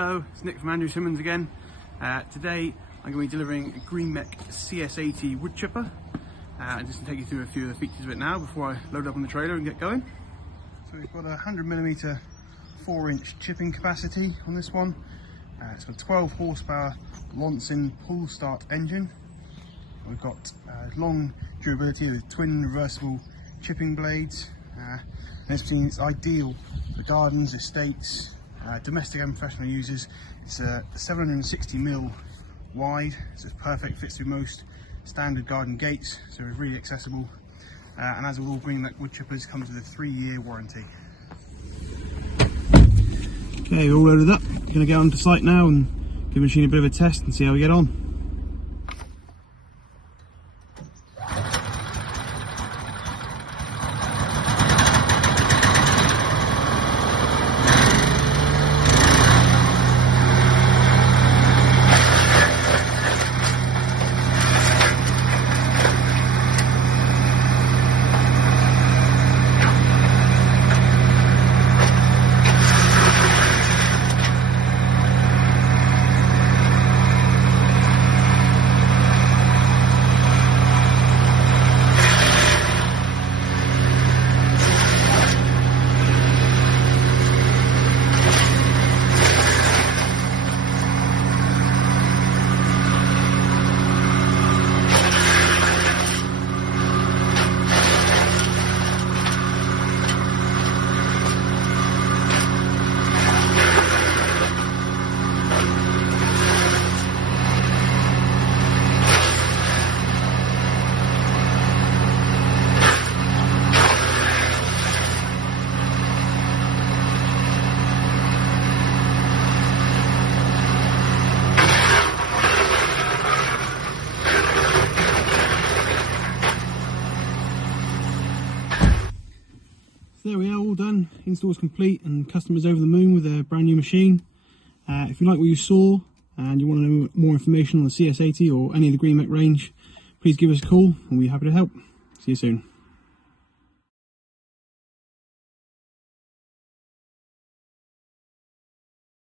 Hello, it's Nick from Andrew Simmons again. Today I'm going to be delivering a GreenMech CS80 Wood Chipper. I'm just going to take you through a few of the features of it now before I load up on the trailer and get going. So we've got a 100mm 4-inch chipping capacity on this one. It's got a 12 horsepower Lonson pull start engine. We've got long durability with twin reversible chipping blades. This machine is ideal for gardens, estates, domestic and professional users. It's 760mm wide, so it's perfect, fits through most standard garden gates, so it's really accessible. And as with all GreenMech wood chippers, comes with a 3-year warranty. Okay, we're all loaded up. We're going to get onto site now and give the machine a bit of a test and see how we get on. There we are, all done. Install's complete and customers over the moon with their brand new machine. If you like what you saw and you want to know more information on the CS80 or any of the GreenMech range, please give us a call and we'll be happy to help. See you soon.